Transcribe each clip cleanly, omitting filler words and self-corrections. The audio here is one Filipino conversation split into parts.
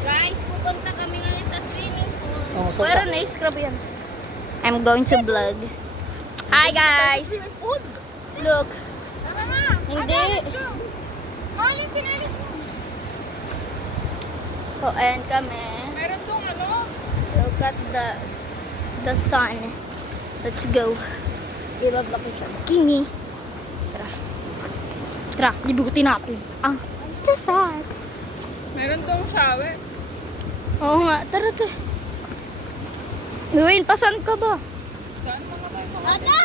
Guys, pupunta kami ngayon sa swimming pool. Oh, so Pero na-scrub yan. I'm going to vlog. Hi guys! Look. Hindi. Oh, ayan kami. Meron tong ano? Look at the sun. Let's go. Ibablock ko siya. Kimi. Tara. Tara, libutin natin. Ang kasal. Meron tong shower. Oo nga, tara te. Gawin, pasan ka ba? Saan mga tayo sa Ada!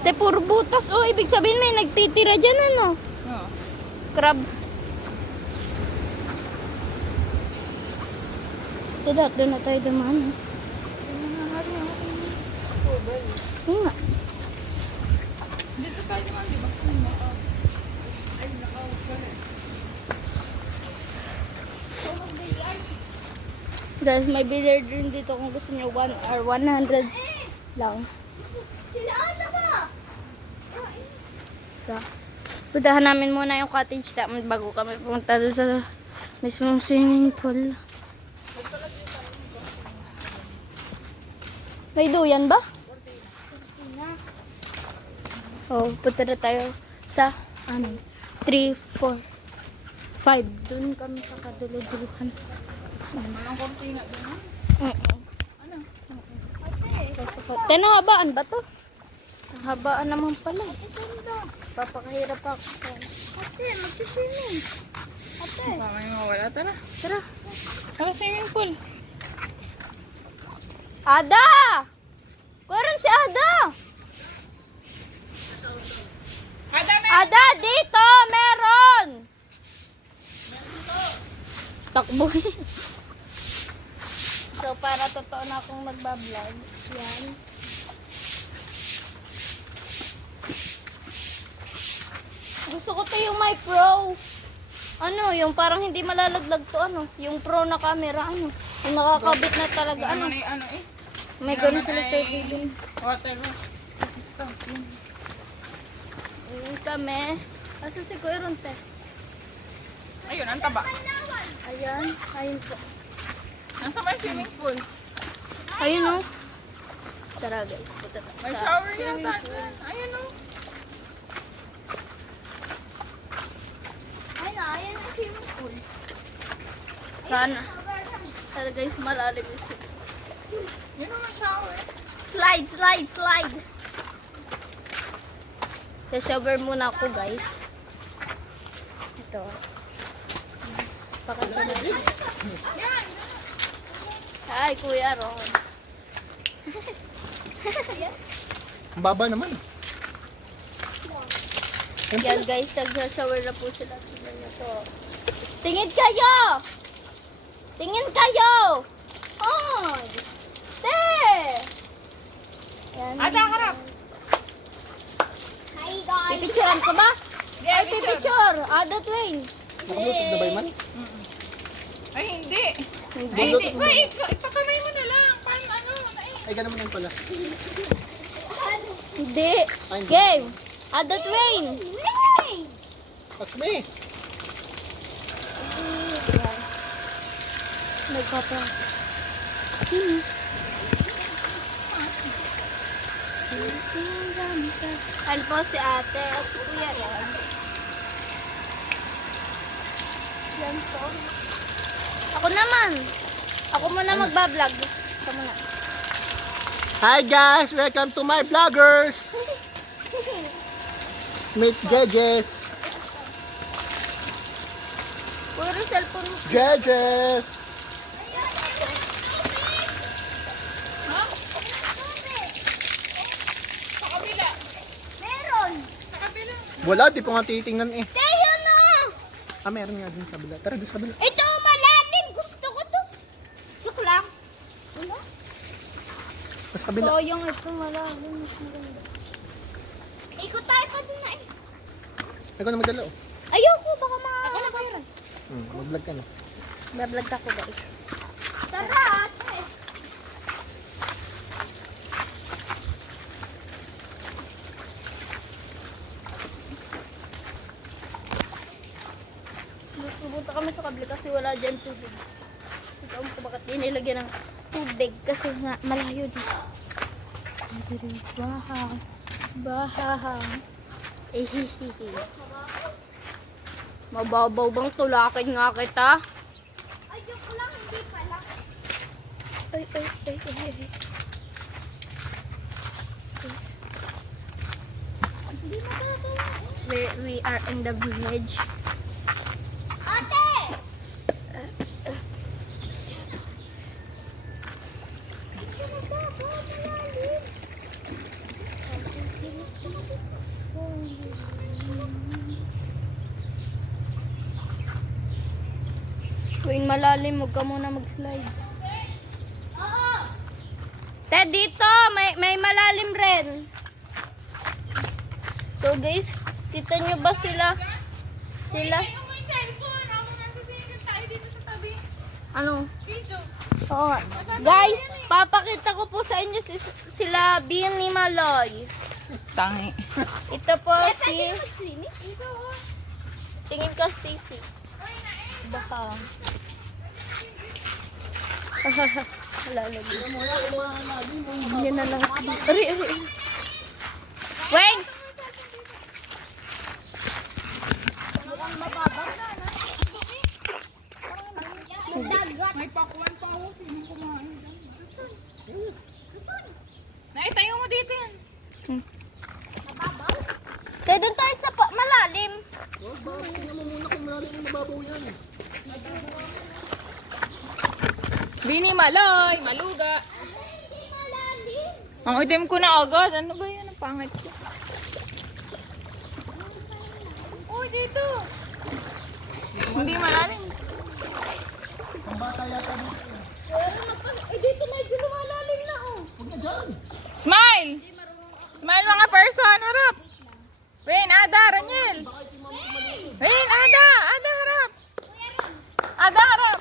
Te, puro butas. Oh, ibig sabihin may nagtitira dyan, ano? Oo. Crab. Dadat, doon na tayo dumaan. Oo nga. Dito tayo naman, di ba? Ay, naka-out ka na. Guys, may billiard rin dito kung gusto nyo 1 or 100 lang. Sila ata ba? So, puntahan namin muna yung cottage tapos bago kami pumunta doon sa mismong swimming pool. May duyan ba? Oh, punta na tayo sa 3, 4, 5. Doon kami sa kaduluduluhan. Anong kortina doon, ha? Ano? Tinahabaan ba to? Habaan naman pala. Papakahirap ako. Ate, magsiswimming. Ate. Baka may mawala. Tara. Tara. Tara, swimming pool. Ada! Kuya si Ada! Ada, Ada, dito! Meron! Takbuhin. So, para totoo na akong nagbablog. Yan. Gusto ko to yung my pro. Ano, yung parang hindi malalaglag to, ano. Yung pro na camera, ano. Yung nakakabit na talaga, ano ano. na yung ano eh. May ganun sila sa bilin. Water resistant. Ayun kami. Asa si Kuya Ronte? Ayun, ang taba. Ayan. Ayun po. Nasa may swimming pool. Ayun o. Tara guys. Punta tayo May sa shower swimming yata pool. dyan. Ayun o. Ay na, ayan ang swimming pool. Sana. Tara guys, malalim yung swimming. Yun o, may shower. Slide, slide, slide. Sa-shower muna ako guys. Ito. Pakita na. Yan. Hi, Kuya Ron. Ang baba naman. Yan guys, nag-shower na po sila. Tingnan nyo to. Tingin kayo! Tingin kayo! Oh! Te! Yan. Ada, harap. Hi guys. Pipicturean ko ba? Yeah, Ay, pipicture! Ada Twain. Nakablutot na ba yun, man? Ay, hindi. Hindi. Ay, hindi. Wait, ipakamay mo na lang. Paano ano? Ay, ganun mo lang pala. Hindi. Ay, hindi. Game. Ada Twain. Touch me! Nagpapa. Ano po si ate at si kuya yan. Yan po. Ako naman. Ako muna magbablog. Ito muna. Hi guys! Welcome to my vloggers! Meet Jejes! Puro cellphone mo. Jejes! Sa kabila. Meron. Sa kabila. Wala, di ko nga titingnan eh. Tayo na. Ah, meron nga dun sa kabila. Tara, dun sa kabila. Ito malalim. Gusto ko to. Joke lang. Wala. Sa kabila. So, yung ito malalim. Mas maganda. Ikot tayo pa din na eh. Ikaw na magdala oh. Ayoko, baka mga... Ako na kayo. Mag-vlog ka na. Bablog ako guys. Tara, ate. Luto Pupunta kami sa kabila kasi wala dyan tubig. Ito ko bakit di nilagyan ng tubig kasi nga malayo dito. Bahang. Bahang. Ehihihi. Mababaw bang tulakin nga kita? Ay, joke lang, hindi pala. Ay. Hindi magagawa. We are in the village. Ate! Siya nagagawa, malalim. Tuwing malalim, huwag ka muna mag-slide. Oo! Te, dito! May malalim rin. So guys, kita nyo ba sila? Sila? Yung may cellphone. Ako nasa singit tayo dito sa tabi. Ano? Video. Oo nga. Guys, papakita ko po sa inyo sila Bian ni Maloy. Tangi. Ito po si... Swimming? Tingin ka, Stacy. Baka. Wala lagi. Yan na lang. Ari. Weng! Mukhang mababaw. Dagat. May pakuan pa ako. Sino kumain? Naitayo mo dito yan. Mababaw? Kaya doon tayo sa malalim. Bakit tingnan mo muna kung malalim yung mababaw yan. Bini Maloy, maluga. Hindi malalim. Ang itim ko na agad. Ano ba yan? Ang pangit ko. Oh, dito. Hindi malalim. Ang bata yata dito. Eh, dito medyo lumalalim na, oh. Huwag na dyan. Smile! Smile mga person, harap! Rain, Ada, Raniel! Rain, Ada! Ada, harap! Ada, harap!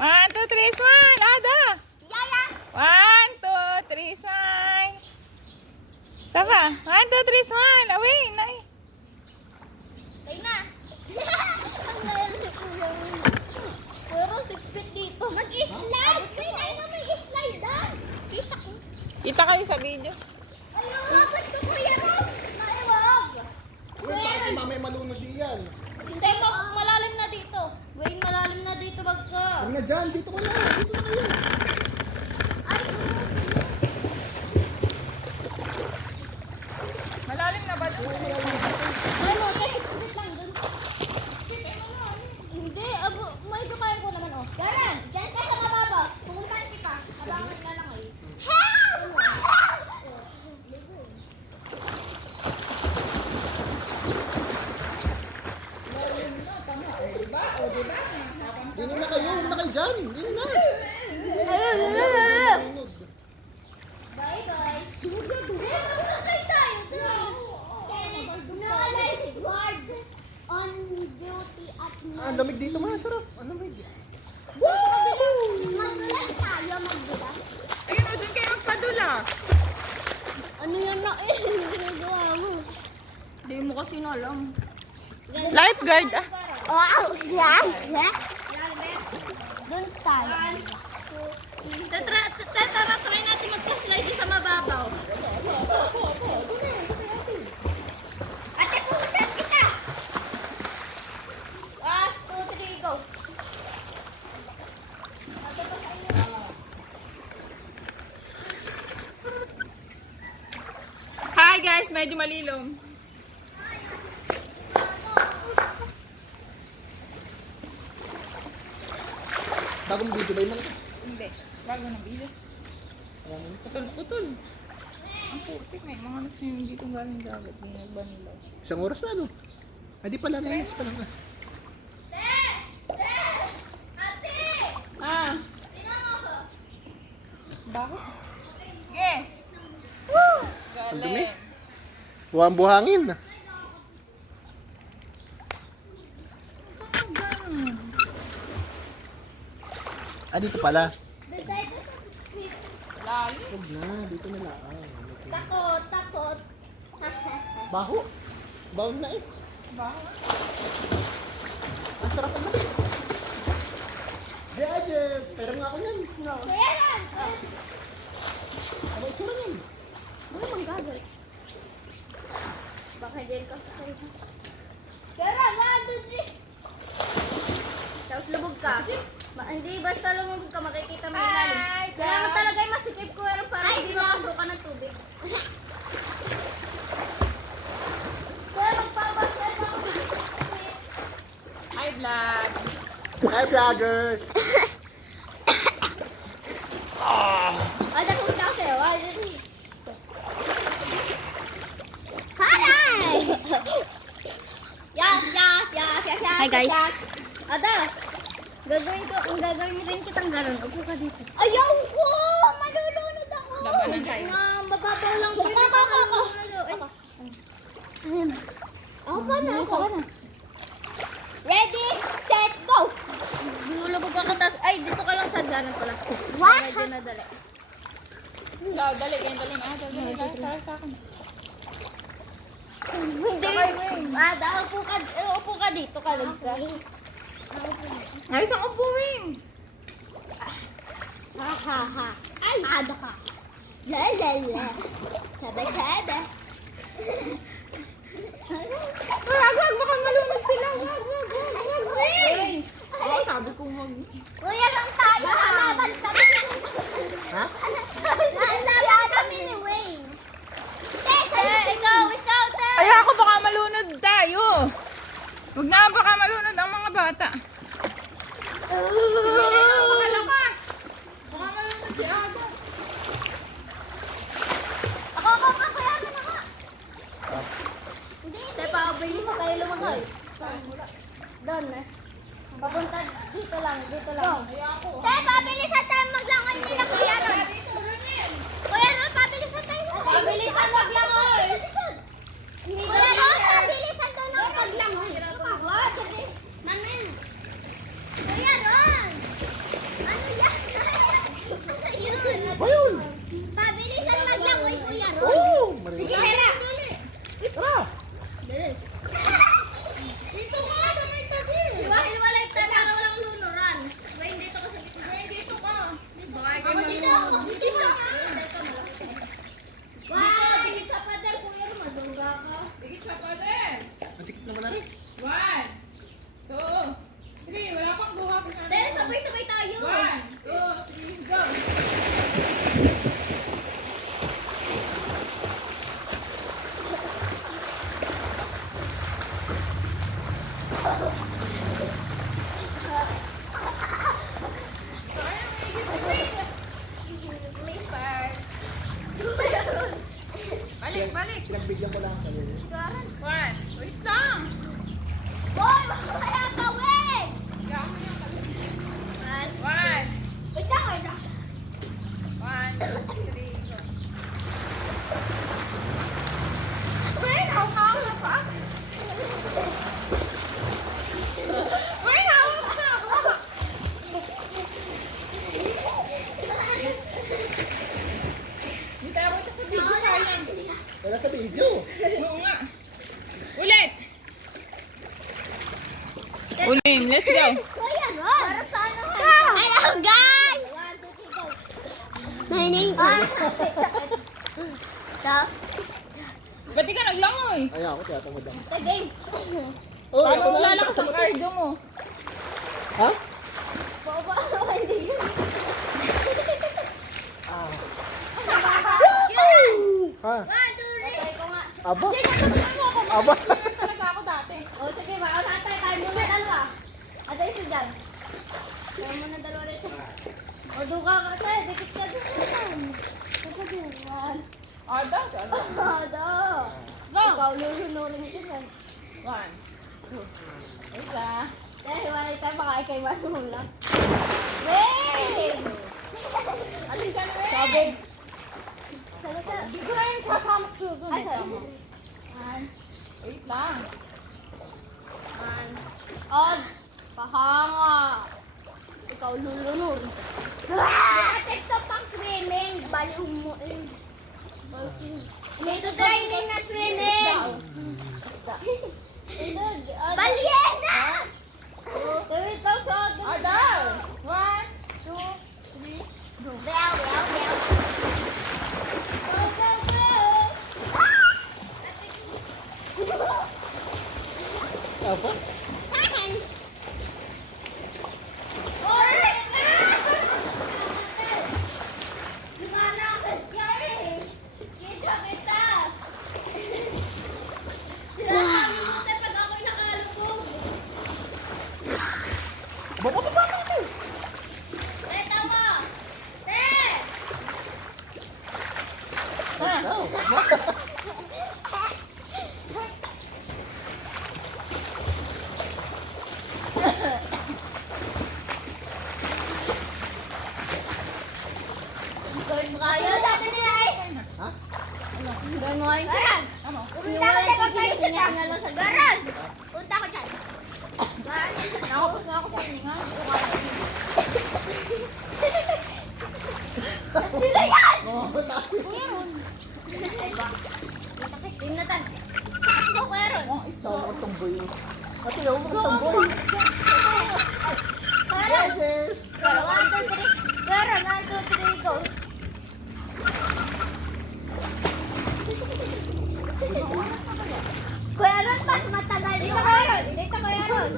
1, 2, 3, smile! Ada! Yaya! 1, 2, 3, smile! Sapa? 1, 2, 3, smile! Away, nay! Tayo na. Ang lalim ni Kuya Will. Pero 6 feet dito. Mag-slide! Wait, ay na may slide down. Kita ko. Kita kayo sa video. Ano? Ba't ko Kuya Rob? Maiwag. Uy, bakit yung mamaya malunod din yan? Hindi, malalim na dito. Wayne, malalim na dito magka. Huwag na dyan. Dito ka na. Dito na kayo. Ay, Malalim na ba doon? Ay mo, tayo. Sit lang dun. Hindi, may kaya ko naman, oh. Garan! Diyan ka sa mababa. Pumuntahan kita. Abangan ka lang eh. Help! Dino na kayo. Huwag na kayo dyan. Dino na. Bye-bye. Magkakay tayo. Knowledge guard on beauty at Ang lamig dito. Masarap. Ang lamig. Magdulas tayo, magdulas. Ayun, o, doon kayo magpadula. Ano yan na eh? Ginagawa mo. Hindi mo kasi na alam. Lifeguard, ah. Wow! Yan! Doon tayo. Tara, try natin mag-slide sa mababaw. Ate, pumuntahan kita! 1, 2, 3, go. Hi guys, medyo malilom. Bagong video ba yun? Hindi, bago ng video. Putol-putol. Ang putik na yung mga anak niyo dito galing dagat. Hindi nagbanilaw. Isang oras na, no? Hindi pala. Nainis pa lang. Ah. Bakit? Sige. Woo! Ang dumi. Galing. Buhang-buhangin. Dito pala. Lalim. Huwag na. Dito na lang. Takot, takot. Baho. Baho na eh. Bakit? Ang sarap na. ka. Hindi basta lumubog ka, makikita mo yung ilalim. Kailangan talaga yung masikip ko pero para hindi makasukan ng tubig. Kaya magpapasal ako. Hi, vlog. Hi, vloggers! Ada ko siya sa'yo. Hi! Yes. Hi, guys. Ada, ang gagawin mo rin kitang garon. Upo ka dito. Ayaw ko! Malulunod ako! Labanan tayo. Mababaw lang ko. Ako na, ako na. Ready, set, go! Lulubog ka tas. Ay, dito ka lang sa ganon pala. What? Medyo nadali. Dali, kayo dali na. Dali, sa akin. Hindi. Ada, upo ka dito. Kalag ka. Ay, isang upuin. Ha, ha, ha. Ay, ada ka. La, la, la. Sabi, sabi. Wag, baka malunod sila. Wag. Hey. Oh, sabi ko wag. Kuya lang tayo. Laban kami. Ha? Laban kami ni Wayne. Ikaw, te. Ay, ako baka malunod tayo. Wag na, baka malunod ang mga bata. Makalakas. Baka malunod si Aga. Ako, kuya mo na ka. Hindi. Te, paabili pa tayo lumakay. Doon eh. Papunta dito lang. Te, pabilisan tayo maglangoy nila, Kuya Ron. Kuya Ron, pabilisan tayo. Pabilisan maglangoy. Kuya Ron, pabilisan daw ng paglangoy. Mamin. Kuya Ron. Ano yan? Ano yun? Pabilisan maglangoy, Kuya Ron. Oh! Sige, Marina! tara. Tara! Dali. Dito ka sa may tabi. Hiwa-hiwalay tayo para walang lunuran. Wait, dito ka sa gitna. Dito ka. Ako dito. Dito. Wow! Dikit sa pader, kuya. Madungga ka. Dikit sa pader. Masikip naman na rin. 1, 2, 3. Wala pang buhak na. Dali, sabay-sabay tayo. 1, 2, 3, go. Balik. Pinagbigyan ko lang kami. 1. Wait lang. Boy, kaya ka, Wayne. 1. Wait lang, wait lang. 1, 2, 3, go. Wait, hawak na pa. Wait, hawak na. Di tayo ito sa video, sayang. Wala sa video. Oo nga. Ulit. Ulit, let's go. Kuya Ron. Hello, guys. My name is... Ba't di ka naglangoy? Ay, ako tiyatangod lang. The game. Oh, Paano ito lang. lalakas ang cardio mo? Ha? Hindi yun. Ha? Patay ko nga. Aba? Aba? Talaga ako dati. O sige, tatay. Tayo muna dalawa. Ada isa dyan. Tayo muna dalawa dito. O, duka ka. Tayo, dikit ka doon. Duka doon. Ada. Ada. Go! Ikaw, lusunurin ko dyan. 1, 2, isa. Dahil walay tayo, baka ikay manulang. Wait! Alis ka na rin. Sabi. Hindi ko na yung kasama sa susunod. Ay, sabi. Wait lang. Odd. Pahanga. Ikaw lulunur. TikTok pang swimming. Baliw mo eh. Dito Training na swimming. Balyena! Balyena! Wait lang sa atin. Ada. 1, 2, 3. Bel, bel, bel. Go, go, go! Aba? Akin. Nakapos na ako sa hininga. Hindi ko kaya. Sila yan! Yung natan. Go, Kuya Ron. Tawag ko tomboy. Ate, huwag mo tomboy. Kuya Ron. Yes. 1, 2, 3. Kuya Ron, 1, 2, 3, go. Kuya Ron, mas matagal dito, Kuya Ron. Dito, Kuya Ron.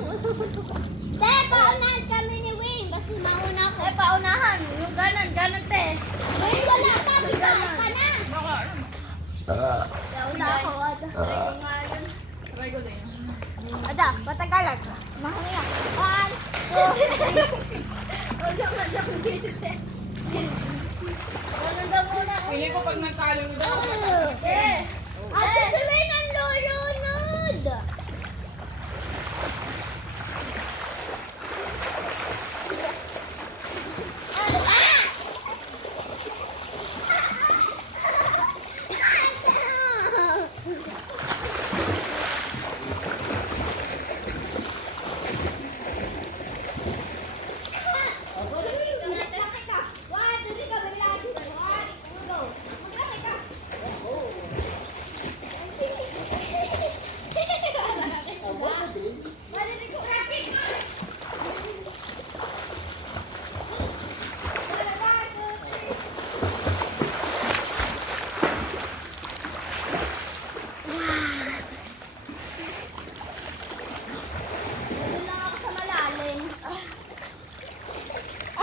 Te, paunahan kami ni Wayne. Basta mauna ako. Paunahan. Yung ganon, te. Wayne, wala ka. Bitawan ka na. Baka, Nauna ako, Ada. try ko din. Ada, matagalan. Mahal na. 1, 2, Huwag naman akong dito, te. Ganon daw muna. Pili ko pag nagtalo na daw. Te. Ate, si Wayne ang lulunod.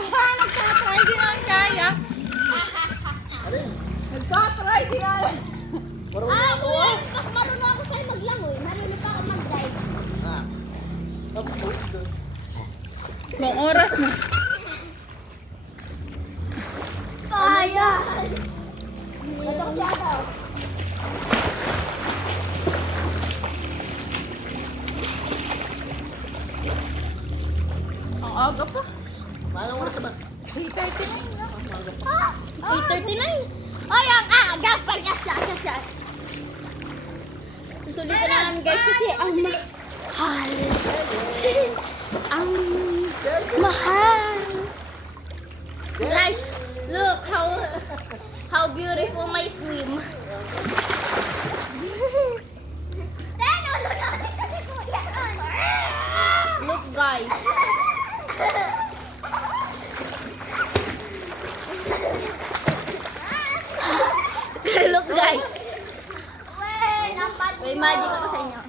Nagtatry din ang kaya. Alin? Nagtatry din ang... Marunong ako ah. Mas marunong ako sa'yo maglangoy. Marunong pa ako mag-dive. Ah. Tapos doon. Ilang oras na. Ayan! Ito siya daw. Ang aga pa. Paano oras ba? 3:39 na. 8:39. Ay, ang aga pa. Yes. Susulitin na namin guys kasi ang mahal. Ang mahal. Guys, look how beautiful my swim. Look guys. Look guys. May magic ako sa inyo.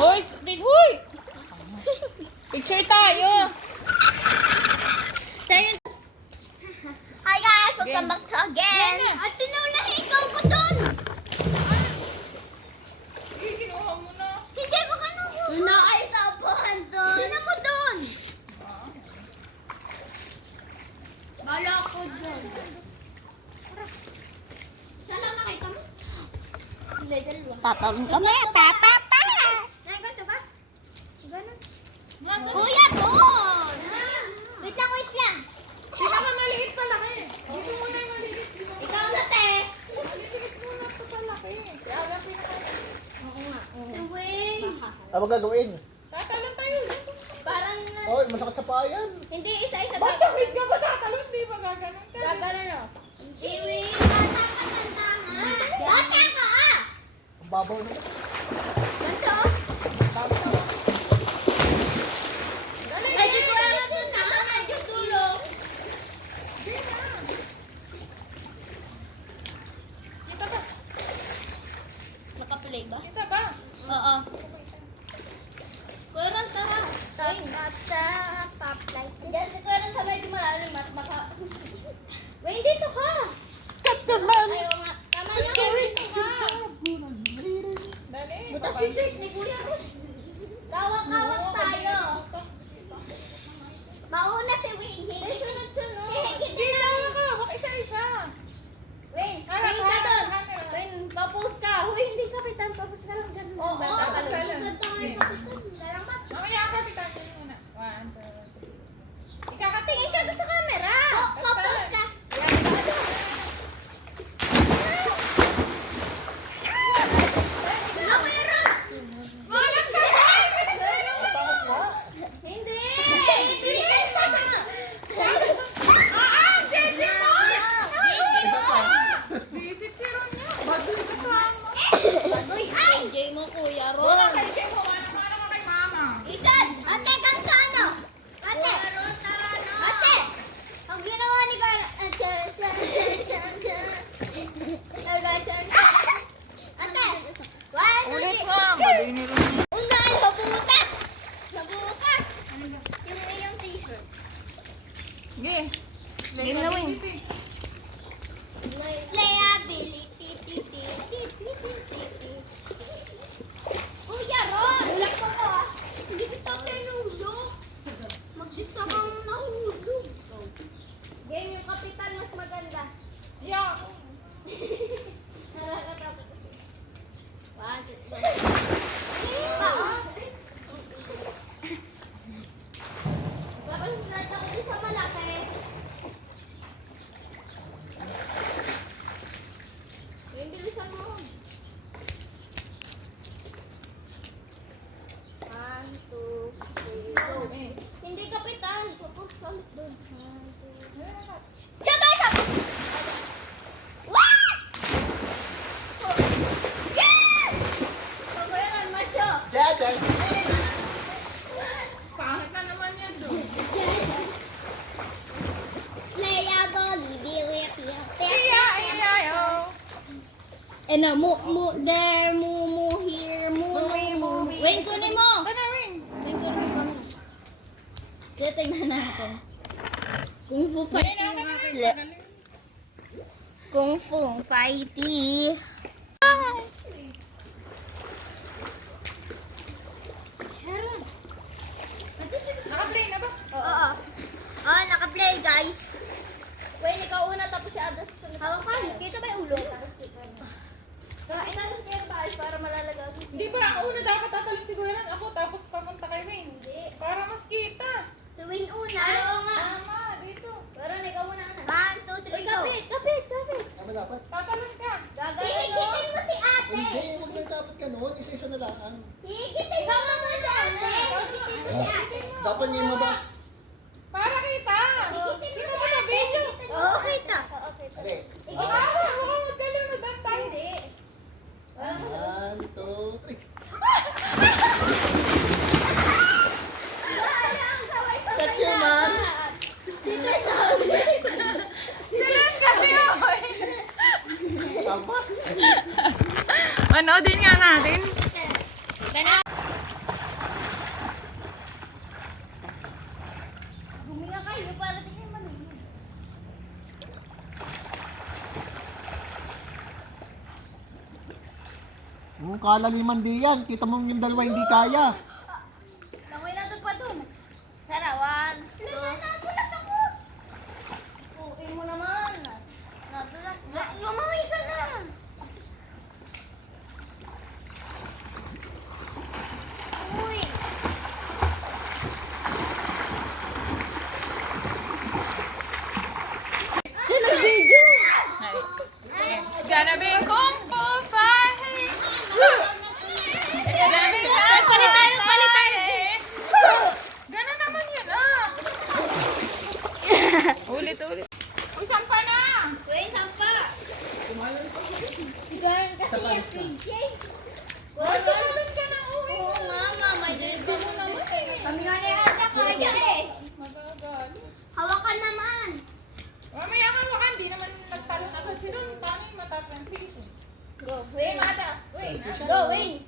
Hoy, Spring, hoy! Picture tayo. Hi guys, welcome back to again. Yan na. Ate, ikaw ko dun. Kinuha mo na. Hindi ko kanuha. Na ay sa upuan dun. Sino mo dun? Bala ko dun. Saan lang nakita mo? Hindi, dalawa. Tatalon kami. Tatata. Ganito ba? Ganun. Kuya, dun. Wait lang. Pinakamaliit pa laki. Dito muna yung maliit. Ikaw na, te. Maliit muna ito pa laki. Kaya lang Oo nga. Wait. Ano gagawin? tatalon tayo. Parang, Oy, masakit sa payan. hindi isa-isa. Ba't tawid ka ba tatalon? Di ba gaganon ka? Gagano no? Iwi. Bata ka ah! Ang babaw naman. Ganito. Medyo kuya na dun na. Medyo dulo. Kita ba? Nakaplay ba? Kita ba? Oo. Kuya Ron, tara. Top sa pop light. Diyan si Kuya Ron sa medyo malalim at baka... Wait, dito ka. Ayaw nga. Tama na. Dito ka. Dali. Butas yung shirt ni Kuya Ron. Kawak-kawak tayo. Mauna si Wing. Ay, sunod-sunod. Hindi lang ka. Huwag isa-isa. Wayne, Harap, tingin ka harap, doon. harap. Wayne, papos ka. Huy, hindi kapitan. Papos ka lang dyan. Oo, Salam. Salam pa. Mamaya ka, pitan muna. 1, 2, 3. Ikakatingin ka doon sa camera. Papos ka. Yan, ka doon. Wala ko yung ron. KJ mo, Kuya Wala Ron. kay Jay mo. Mana ka kay mama. Isan! Ate, kang ka ano? Ate! Kuya Ron, tara na. Ate! Ang ginawa ni Carla... Ate! One, two, Ulit three. mo. Bali ni Ron. Una, nabutas! Nabutas! Yung iyong t-shirt. Sige. Game na, Wing. Playability. Kuya Ron! Ulak ko ko. Hindi kita pinulog. Mag-isa kang nahulog. Game yung kapitan, mas maganda. Yeah. Nakakatapos. One, two, three. Kapag sinata ko din sa malaki. Yung bilisan mo. One, two, three, go. Hindi kapitan. Kapag salit doon. One, two, Sabay ka! Wah! Pagbayaran, macho. Dada. Pangit na naman yan doon. Playability. Iya, iya, yo. And there, here, Movie. Wait, kunin mo. Ano, Wing? Wait, kunin mo kami. Kaya tingnan natin. Kung fu fighting nga pala. Kung fu fighting. Naka-play na ba? Oo. Oh, naka-play guys. Wait, ikaw una tapos si Ada sa Hawak ka. Kita ba yung ulo? Kaya inanong ko yung bahay para malalagas. Hindi ba? Ako una dapat tatalon si Kuya Ron. Ako tapos papunta kay Wayne. Hindi. Para mas kita. Tuwin una. Oo nga. Tama, dito. Pero ikaw muna na. 1, 2, 3, Uy, go. kapit. Tama dapat. Tatalon ka. Gagawin mo. Hihigitin mo si ate. Hindi, huwag na dapat ganun. Isa-isa na lang. Hihigitin mo naman si ate. Hihigitin mo si ate. Dapat niya yung maba. Para kita. Kita mo sa video. Oo, kita. Hindi. Baka magkalunod ang tayo. Hindi. One, two, three. Cut your man. Ganun kasi oy. Tama. Manoodin nga natin. Huminga kayo para tingin man. Kala liman di yan. Kita mo yung dalawa hindi kaya. Langoy na doon pa doon. Tara, 1, 2. Nadulas ako. Uwi mo naman. Nadulas. Lumamay ka na. Uy. Nag-video. It's gonna be Kung Fu fighting. It's gonna be Kung Fu Palit tayo. fighting. Ganun naman yun, ah. Ulit. Uy, sampa na. Wait, sampa. Sigaran kasi Sa palis yung na. PJ. Ay, Goro. tumalon siya ng uwi. Oo nga, mama. Dito mo naman eh. Kami nga ni ate kaya eh. Magagal. Hawakan naman. Mamaya ka wakan, di naman nagtalon agad sila. Paano yung matapransition? Go. Wait, Wait, mata. Wait, Go, Wayne.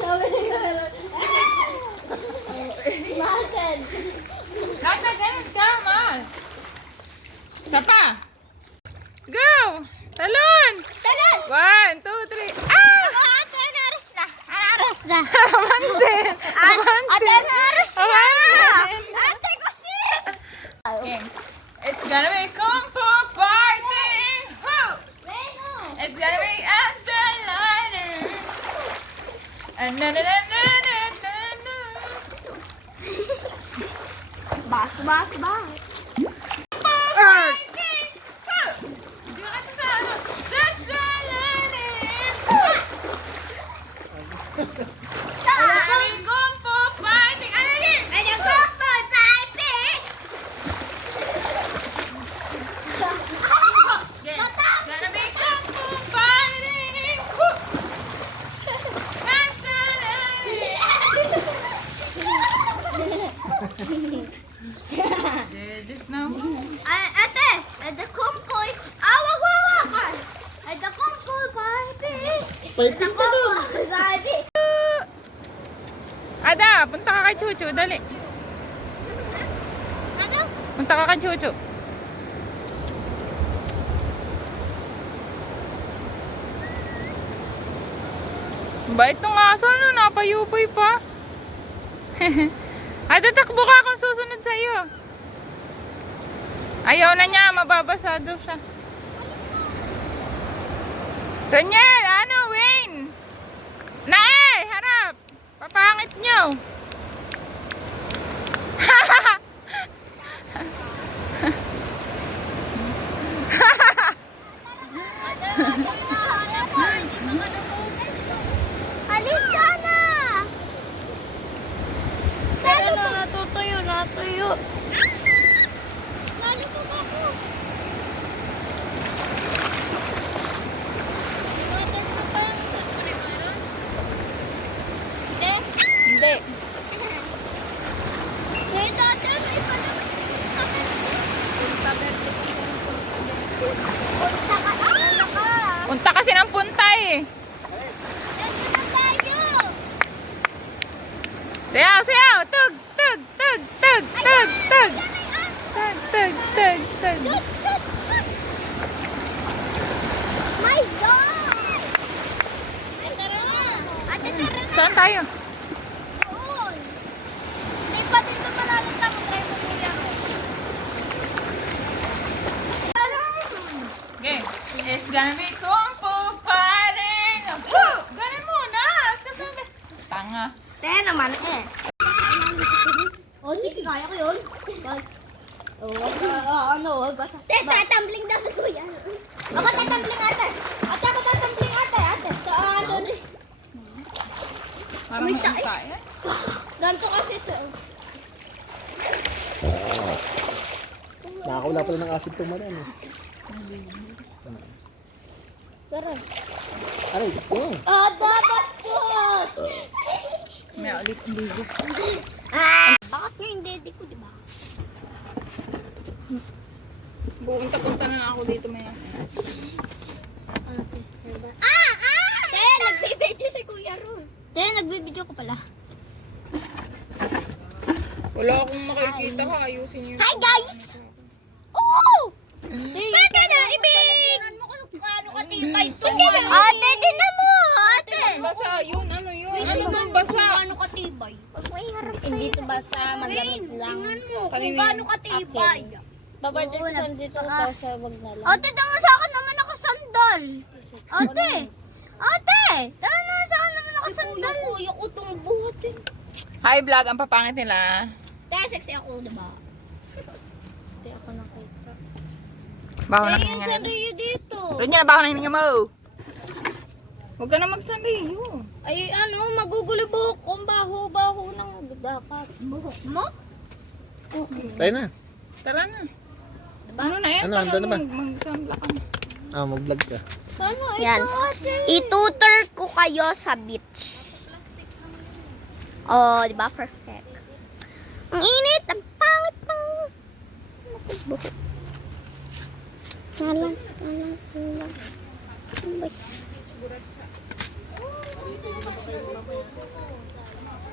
Sabi ni Goro. Marcel. Nasa ganun ka, man. Isa pa. Go! Talon! Talon! 1, 2, 3. Ah! Ako ate, anaras na. Anaras na. Avansin! Ate, anaras na. Avansin! Ate, kasi. Okay. It's gonna be Kung Fu fighting! Ho! Reno. It's gonna be after lightning! And na na na na na na na. Bas. Fighting! Ho! Di ba kasi sa ano? That's the lightning! Ho! It's gonna be Kung Fu fighting! Ano yun? Ay, nagkakot. Just now. Ate, ada kumpoy. Wag. Ada kumpoy, baby. Ada kumpoy, baby. Ada, punta ka kay Chuchu, dali. Ano? Punta ka kay Chuchu. Bait ng aso, ano? Napayupay pa. Ada, takbo ka kung susunod sa iyo. Ayaw na niya, mababasado siya. Raniel, ano, Wayne? Nae, harap. Papangit niyo. Halika na! Pero na, natutuyo. Nalutog ako. Hindi. Ngayon dati, may pala. Punta ka. Ano ka? Punta kasi ng punta eh. Dito na tayo. Sayaw, sayaw. Tug, tug, tug, tug, tug, tug. Tug, tug, tug, tug. My God! Ay, tara na. Ate, tara na. Saan tayo? Doon. Hindi pa dito malalata. Mag-try mo kuya ko. Okay. It's gonna be Kung Fu Fighting. Woo! Ganun muna. Kasabi. Tanga. Tara naman eh. Oh, sige, kaya ko yun. Wag ka. Tatambling daw si kuya. Ako tatambling ate. Ate, ako tatambling ate. Ate, ano rin. Parang Wait, mahusay eh. Ganto kasi ito. Nakakawala pala ng acid itong ano. Tara. Aray, oh. Dapat ko. May ulit ang ligo. Bakit nga yung daddy ko, di ba? Punta na ako dito maya. Te, nagbibidyo si Kuya Ron. Te, nagbibidyo ko pala. Wala akong makikita ha. Ayusin niyo. Hi, guys! Oh! Pwede na, ibig! Ano katibay to? Ate, din na mo! Ate! Basa, yun, ano yun? Ano bang basa? Ano katibay? Hindi to basta magamit lang. Tingnan mo kung Kanina gaano katibay. Babalik ko saan dito tapos wag na lang. Ate, tama sa akin naman nakasandal. Ate! Ate! Tama sa akin naman nakasandal. Kuya ko itong buhatin. Hi vlog, ang papangit nila. Kaya sexy ako, diba? Hindi ako nakita. Baho na Yung hininga nila. sanriyo dito. Doon yan, baho na hininga mo. Huwag ka na magsanriyo. Ay ano, magugulo buhok ko. Baho-baho ng dapat. Buhok mo? Tayo na. Tara na. Ano na yan? Ano, andun na ba? Mag-sunblock ka na. Mag-vlog ka. Paano Yan. ito ate? I-tutor ko kayo sa beach. Oh, di ba? Perfect. Ang init. Ang pangit ng buhok. Nalang.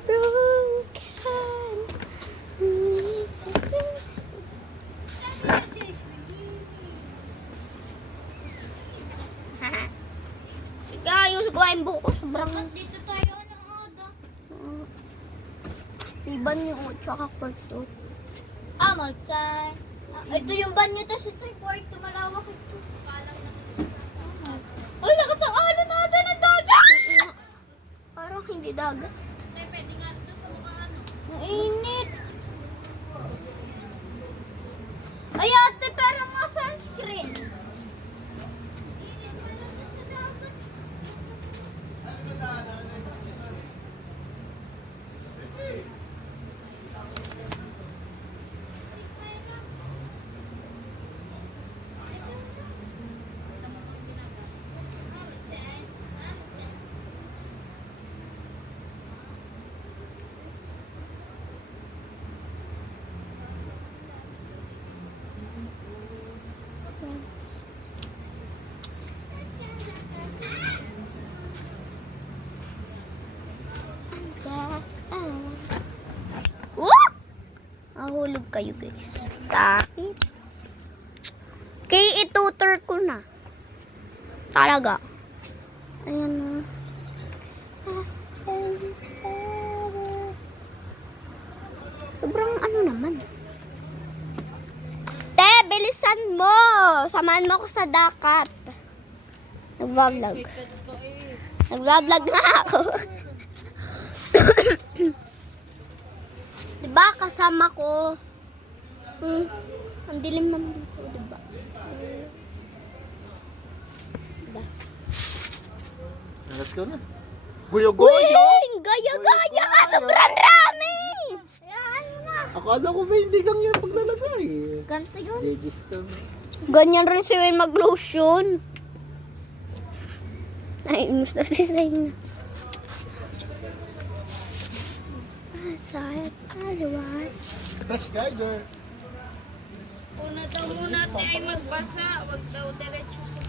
Broken. Needs a fix. Ayos ko ang buhok ko. Sobrang... Dito tayo ng oda. May banyo ko, tsaka kwarto. Outside. Ito yung banyo to si 3/4. Malawak ito. Ay, lakas ang alo natin ng dagat! Parang hindi dagat. Ang init. Ay, ate, pero mo sunscreen. mahulog kayo guys. Sa akin. Kaya itutor ko na. Talaga. Ayan na. Sobrang ano naman. Te, bilisan mo. Samahan mo ako sa dakat. Nag-vlog. Nag-vlog na ako. Diba kasama ko? Ang dilim naman dito, diba? Diba? Let's go na. Goyo-goyo! Wing! Gaya-gaya ka! Sobrang rami! Ayan na. Akala ko ba hindi kang yan paglalagay? Ganito yun. Ladies kang... Ganyan rin si Wayne mag-lotion. Ay, musta si Zayna. Saan? Aliwan. Crash Geiger. Una daw muna tayo ay magbasa. Wag daw diretso sa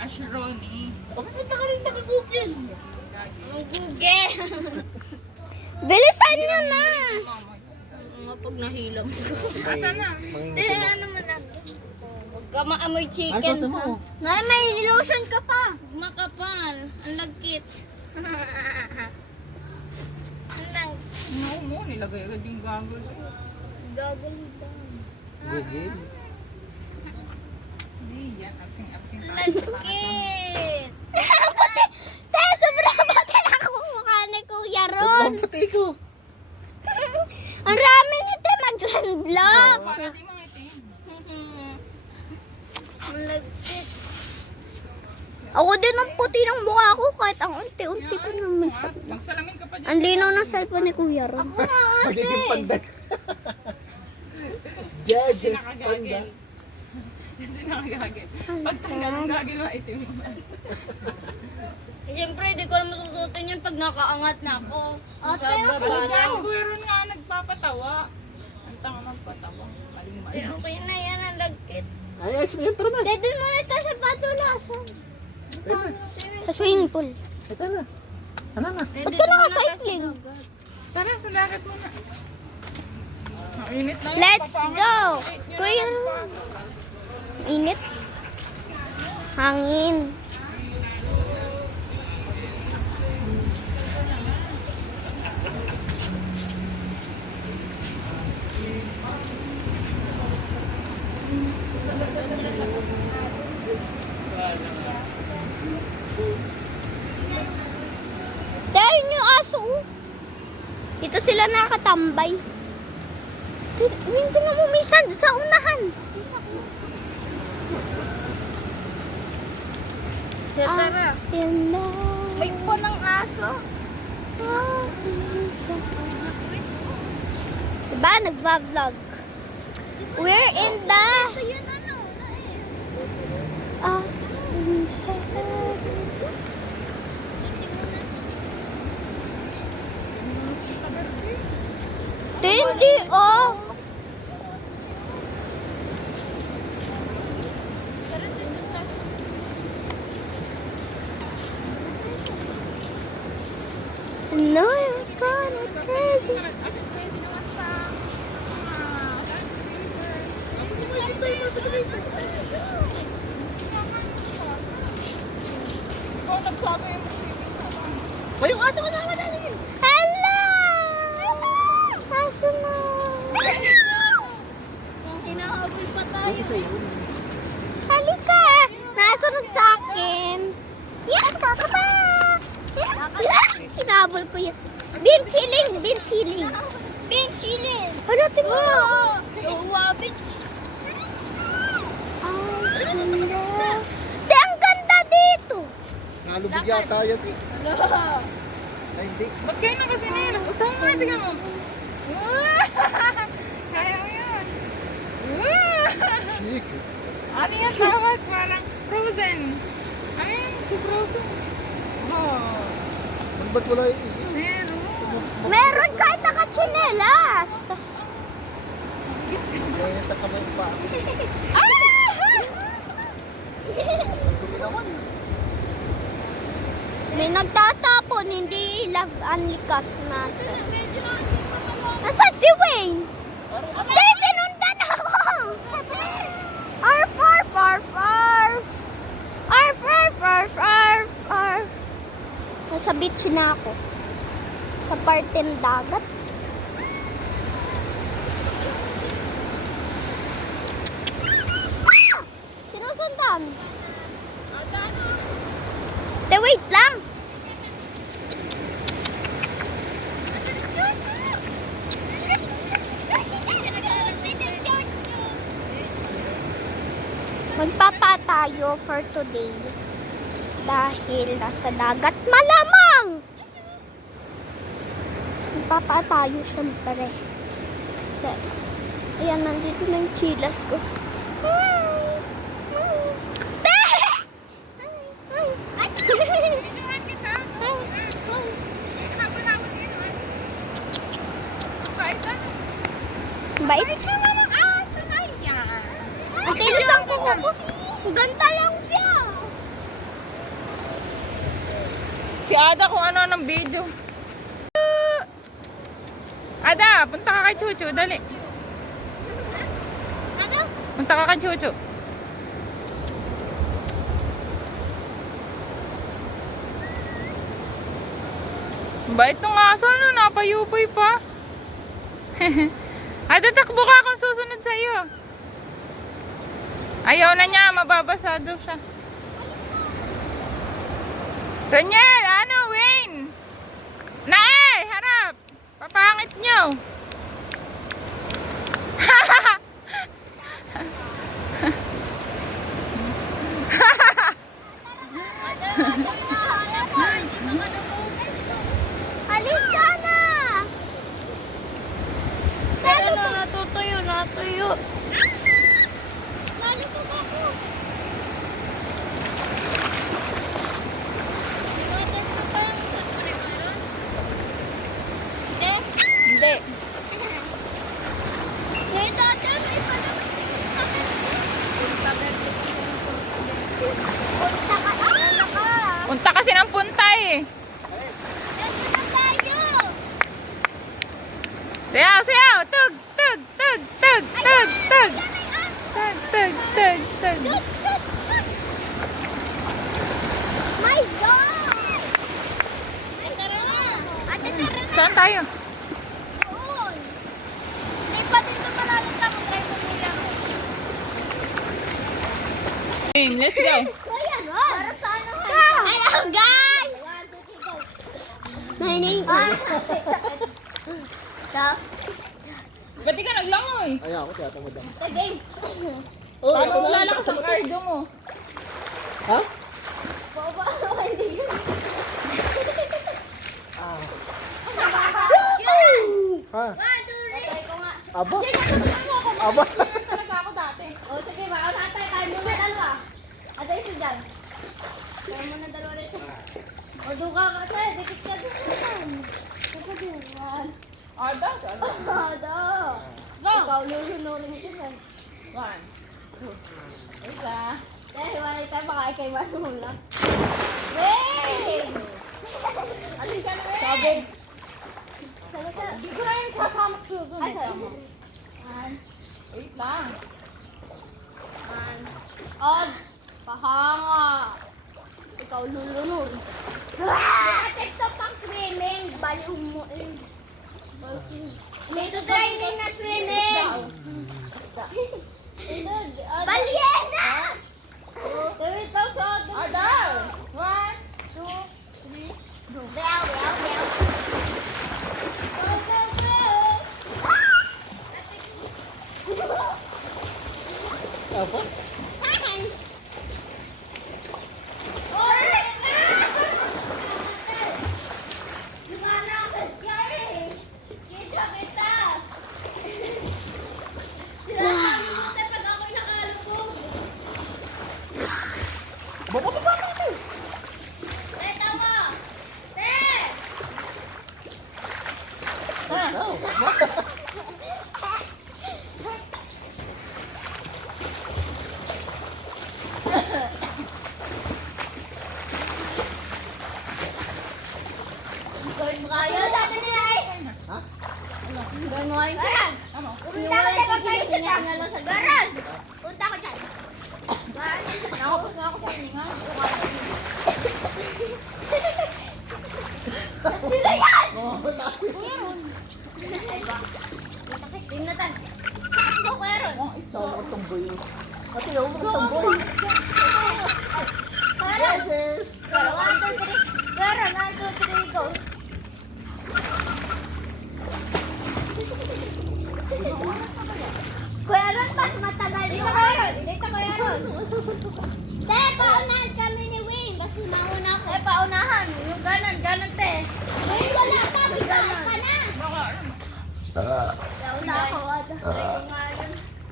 Ashroni. Bakit ka rin naka-google? ang Google. Bilisan nyo na! Mga pag nahilam ko. Asan na? Ano man na? Huwag ka maamoy Ay, chicken ito ha. mo. Nay, may lotion ka pa. Makapal. Ang lagkit. Ang lang. No mo, nilagay agad yung gagol. Gagalitan. Google. Hindi, yan. Aping-aping. Ang lagkit. Puti! Tayo, sobrang puti na ako mukha ni Kuya Ron. Ang puti ko. Ang rami nito mag-sunblock. Para di mga itim. Ang lagkit. Ako din ang puti ng mukha ko kahit ang unti-unti ko naman sa... Magsalamin ka pa dyan. Ang linaw ng cellphone ni Kuya Ron. Magiging pandan. Judges, pandan. Nakagagil. Kasi nakagagil. Pag sinalong gagil mo, itim mo. Siyempre, di ko naman susutin yun pag nakaangat na ako. Ate, Sa Ano baba nga, lang. siguro nga nagpapatawa. Ang tanga magpatawa. Eh, Maling-maling. okay na yan, ang lagkit. Ay, ayos na yun. Tara na. Dede mo ito sa patulasan. Tara na. Sa swimming pool. Ay, tara na. Tara na. Ba't ka naka-cycling? Tara, sa dagat muna. Ang init na yun. Let's Papangat. go! Init niya Kuya na Ron. Init. Hangin. Dahil yung aso, oh. Dito sila nakatambay. Hindi na umisan sa unahan. Tara. Yan na. May po ng aso. Diba? Nagva-vlog. We're in the... Ayan ano. Ah, hindi, oh. No, I'm gonna tell you. Ikaw nagsabi yung Ay, yung aso mo na. Hello! Aso na. Kung hinahabol pa tayo. Isa yun. Halika! Nasunod sa akin. Yeah! Sinabol ko yan. Bin chilling! Bin chilling! Bin chilin. Ano, tingnan mo? Uwabit. Di, ang ganda dito. Nalubig yata yan eh. Ala. Ay, hindi. Ba't kayo nakasinelas? Utang mo, tingnan mo. Kaya mo yun. Chic. Ano yan tawag? Parang frozen. Ano yan? Si frozen. Oh. Ba't wala yun? Meron. Meron kahit nakachinelas. Kaya sa kamay pa. Dumi naman. May nagtatapon, hindi love ang likas natin. Nasaan si Wayne? Te, sinundan ako! Arf, arf, arf, arf! Arf, arf, arf, arf, arf! Nasa beach na ako. Sa parteng dagat. Sinusundan. Te, wait lang. Magpapa tayo for today. Dahil nasa dagat malamang. Magpapa tayo syempre. So, ayan, nandito na yung chilas ko. Bait. Ang tilis ang kuko ko. Ang ganda lang siya. Si Ada kung ano ng video. Ada, punta ka kay Chuchu, dali. Ano? Punta ka kay Chuchu. Bait ng aso, ano, napayupay pa. Ada, takbo ka kung susunod sa iyo. Ayaw na niya, mababasado siya. Raniel, ano, Wayne? Nae, harap. Papangit niyo. Halika na! Pero na, natutuyo, natuyo. Nalutog ako. Hindi. Ngayon dati, may pala. Punta ka. Ano ka? Punta kasi ng punta eh. Nandun na tayo. Sayaw, sayaw. Tug, tug, tug, tug, tug, tug. Yan ay aso. Tug, tug, tug, tug. My God! Ay, tara nga. Ate, tara na. Saan tayo? Doon. Hindi pa dito malalim na mag-drive mo kuya ko. Wayne, let's go. Kuya, para saan ang hello, guys! My name is... Stop. Ba't di ka naglangoy? Ay, ako, tinatamad ako. The game. Oh, Paano lalakas ang cardio mo? Ha? Baba, hindi yun. Ha? Tatay ko nga. Aba? Aba? Talaga ako dati. O, sige ba? O, tatay, tayo muna dalawa. Atay isa dyan. Tayo muna dalawa dito. O, duka ka kasi. Dikit ka dukan. Duka dukan. Ada, ada. Ada. Go! Ikaw, lusunurin ko sa. 1, 2, wait lang. Dahil walay tayo, baka ikay manula. Wait! Alis ka na eh. Sabi. Sabi ka. Hindi ko na yung sasama sa susunod. Ay, sabi. Wait lang. Odd. Pahanga. Ikaw lulunod. TikTok pang swimming. Baliw mo eh. May training na swimming. Balyena! Wait lang sa atin. Ada! 1, 2, 3. Beow, beow, beow. Go, go, go! Apa? Kain! Gimana ka dyan? Kita kita! Sinasabi mo tayo pag ako'y nakalupog. Baba! Te, tama! Te! Tingnan lang sa garan. Punta ko dyan. Nakapos na ako sa hininga. Sila yan! Kuya Ron. Tingnan tan. Go, Kuya Ron. Tawag ko tumboy. Ate, huwag mo tumboy. Kuya Ron. Yes. 1, 2, 3. Kuya Ron, 1, 2, 3, go. Kuya Ron, mas matagal dito, Kuya Ron. Dito, Kuya Ron. Te, paunahan kami ni Wayne. Kasi mauna ako. Paunahan. Yung ganon, te. Wayne, wala ka. Bigaan ka na. Baka, Nauna ako, Ada. Try ko nga yun.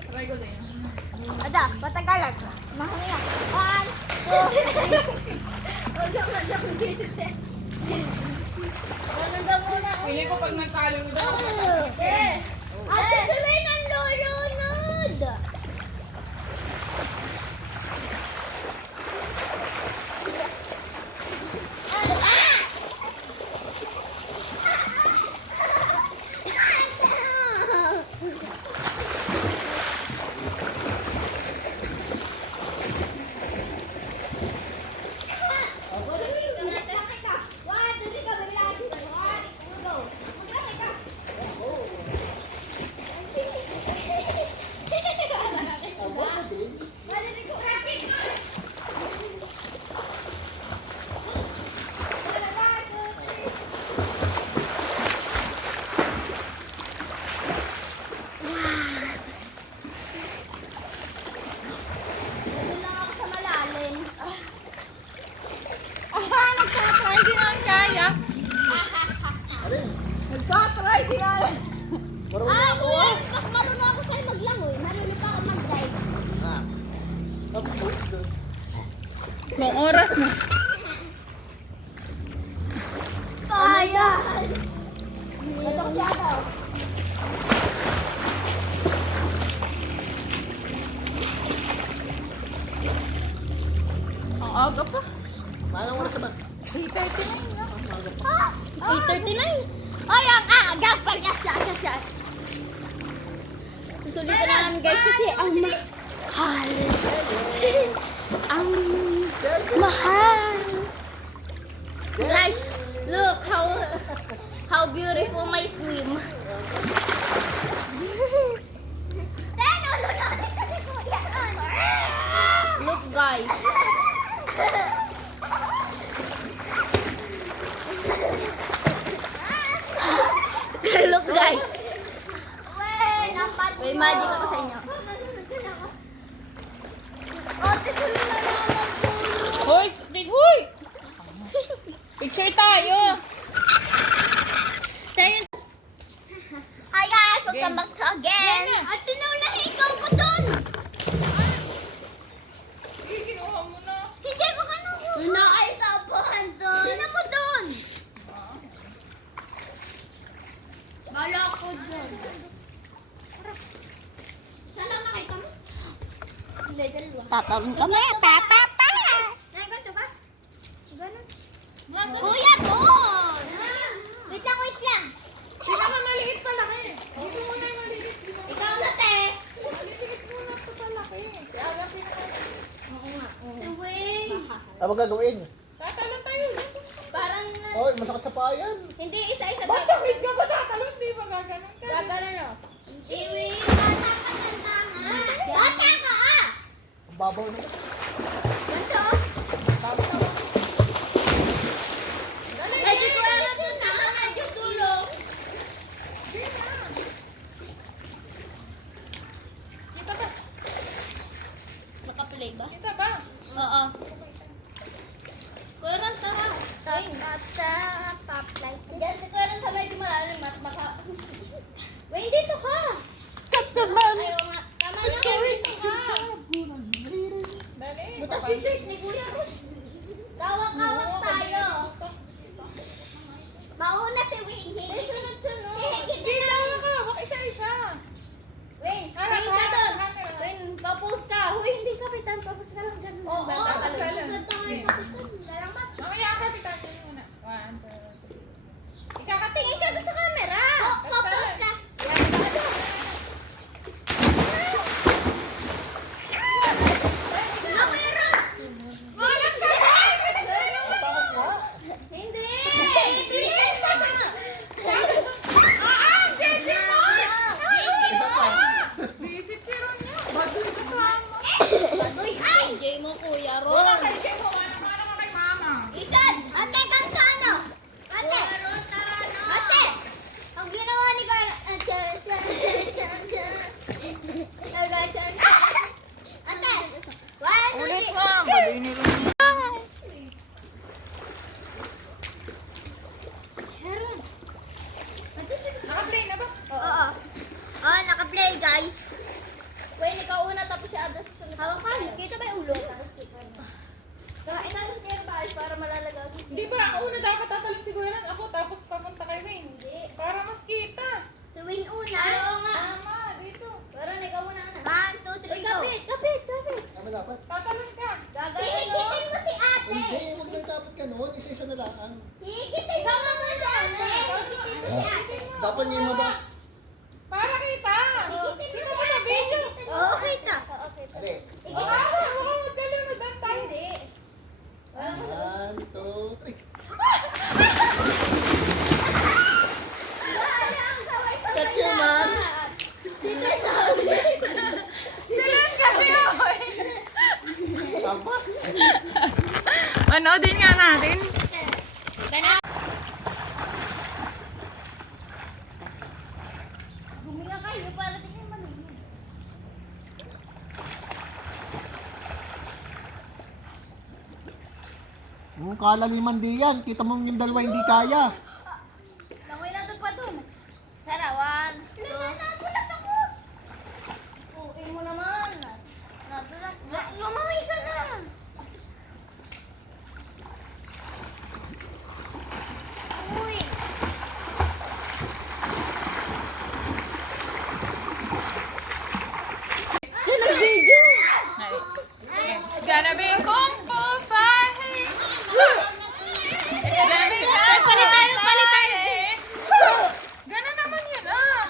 try ko din. Ada, patagalan. Mahangya. 1, 2. Huwag ka madyang dito, te. Ganun daw muna. Pili ko pag nagkalo na daw. Te. Ate, si Wayne ang lulunod. Nagtatry din ang kaya. Nagtatry din ang... Kuya, mas marunong ako sa'yo maglangoy. Marunong pa ako mag-dive. Ilang oras na. Kaya! Gatong siya daw. Ang aga pa. Paano oras ba? 3:39 na. 8:39. Ay, ang aga pa. Yes. Susulitin na namin guys kasi ang mahal. Ang mahal. Guys, look how beautiful my swim. Look guys. Look guys. May magic ako sa inyo. Hoy! Hoy! Picture tayo! Hi guys, welcome back to again. Yan na. Ate, naunahin ikaw ko dun. Kinuha mo na. Hindi ko kanuha. Naay sa apuhan dun. Sino mo dun? Bala ko dun. Saan lang nakita mo? Hindi, dalawa. Tatalon kami. Tatata. Ganito ba? Ganon. Kuya, dun! Wait lang. Pinakamaliit pa laki. Dito muna yung maliit. Ikaw na, te. Maliit muna ito pa laki. Kaya lang Oo nga. Wait. Ano gagawin? tatalon tayo. Parang, Oy, masakit sa payan. hindi isa-isa. Ba't tawid ka ba tatalon? Di ba gaganon ka? Gaganon, no? Iwi, bata ka ng tama. Bata ka, ah! Ang babaw na. Ganito, oh. Medyo tuwera dun na, medyo dulo. Kita ba? Nakaplay ba? Kita ba? Oo. Kuya, tara. Sa paplay. Diyan si Kuya sa medyo malalim at baka... Wait, dito ka. Ayaw nga. Tama na. Dito ka. Dali. Butas yung shirt ni Kuya Ron. Kawak-kawak tayo. Mauna si Wayne. Hindi sunod-sunod. Hindi lang ka. Baka isa-isa. Wayne, Harap, tingin ka harap, doon. harap. Wayne, papos ka. Huy, hindi kapitan. Papos ka lang dyan. Oo, Tatalon. tatalon. Salang ba? Mamaya ka, pitan mo muna. 1, 2, 3. Ikakatingin ka doon sa camera. Papos ka. Yan, ka doon. Wait, ikaw una tapos si Ada susunod. Hawak ka, kita ba yung ulo? Kaya inalis niya yung bahay para malalaga. Hindi ba? Ako una dapat tatalon si Kuya Ron. Ako tapos papunta kay Wayne. Hindi. Para mas kita. Si Wayne una. Oo nga. Tama, dito. Pero ikaw muna. 1, 2, 3, go. Kapit. Tama dapat. Tatalon ka. Hihigitin mo si ate. Hindi, huwag lang dapat ganun. Isa-isa na lang. Hihigitin mo naman si ate. Hihigitin mo si ate. Dapat ngayon mo ba? Para kita. Kita mo sa video. Oo, kita. Ate. Baka magkalunod ang tayo. Hindi. 1, 2, 3. Cut yun, man. Ganun kasi oy. Tama. Manoodin nga natin. Huminga kayo para tingin mo. Kalaliman di yan. Kita mo yung dalawa hindi kaya. Langoy lang doon pa doon. Tara, 1, 2. Nagulat ako. Uwi mo naman. Nagulat. Lumamay ka na. Uy. Nag-video. It's gonna be Kung Fu Fighting. It's gonna be Kung Fu Palit tayo. Fighting. Ganun naman yun ah.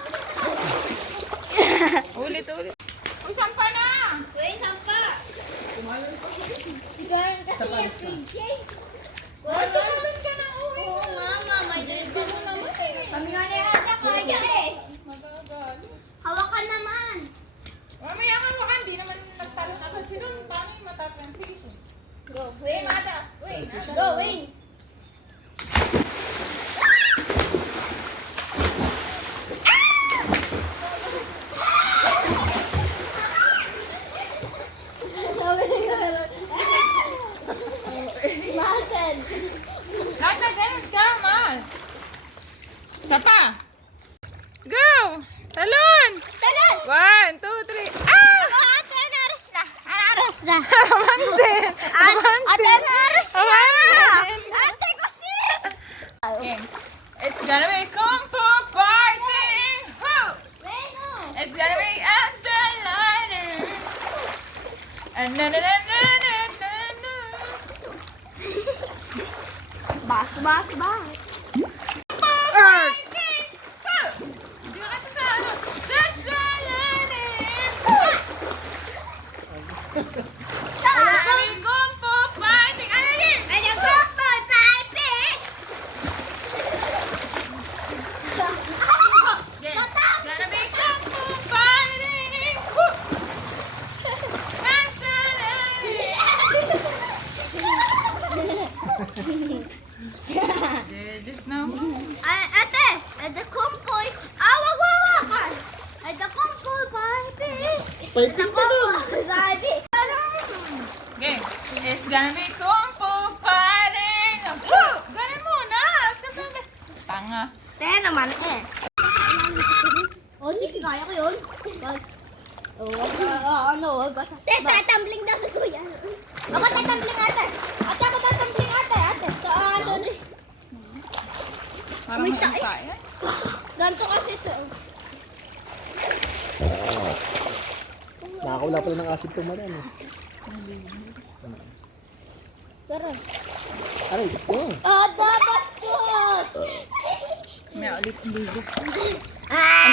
Ulit. Uy, sampa na. Wait, sampa. Sigaran kasi yung princess. Ba't tumalon ka na uwi? Oo nga, mama. Dahil ba mo naman eh. Kami nga ni Ate kaya eh. Magagal. Hawakan naman. Mamaya ka wakan, di naman nagtalon agad sila. Paano yung matapensation? Go. Wait, Mata. Wait. Go, wait. Martin. Nasa ganun ka, Mal. Sapa. Go! Talon! Talon! 1, 2, 3. Ah! Ate, anaras na. Anaras na. Avansin! Ate, anaras na. Avansin! Ate, kasi. Okay. It's gonna be Kung Fu Fighting! Woo! Reno. It's gonna be after lighter! And na na na na na na na. Bas. Fighting! Woo! Di ba kasi sa ano? Just the lighter! It's gonna be Kung Fu Fighting! Ano yun? Ay, nagkakot, baby. Yeah. It's gonna be Kung Fu Fighting! Woo! That's the lighter! Just now. Ate, ada kumpoy. Wag. Ada kumpoy, baby. Pwede Ada pa lang. kumpoy, baby. Okay. It's gonna be Kung Fu Fighting! Woo! Ganun muna! Kasabi. Tanga. Kaya naman eh. Oh, sige, kaya ko yun. Wag basta. Tatambling daw si kuya. Ako tatambling ate. Ate, ako tatambling ate. Sa ano rin. Parang Wait, may kaya. Ganto kasi ito. Nakakawala pala ng acid tumalan. Tara. Aray, oh. Dapat ko. May ulit ang ligo. Ah!